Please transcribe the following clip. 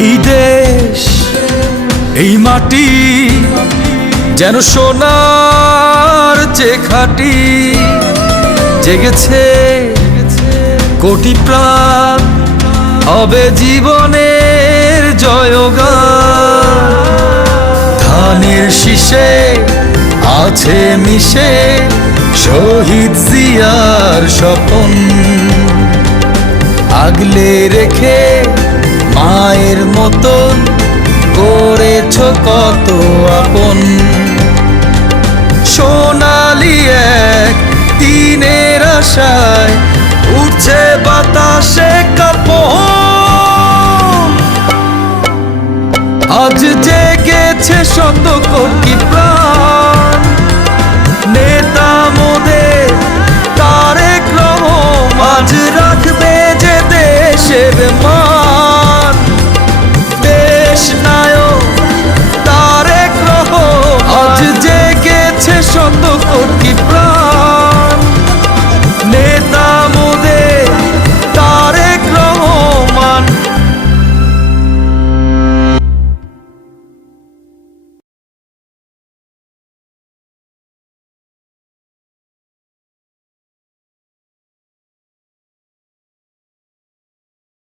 এই দেশ, এই মাটি যেন সোনার যে খাটি জেগেছে, কোটি প্রাণ হবে জীবনের জয়গান। ধানের শীষে আছে মিশে শহীদ জিয়ার স্বপন। আগলে রেখে মায়ের মতন করেছ কত আপন। সোনালি এক দিনের আশায় উঠছে বাতাসে কাপন। আজ জেগেছে শত কোটি প্রাণ।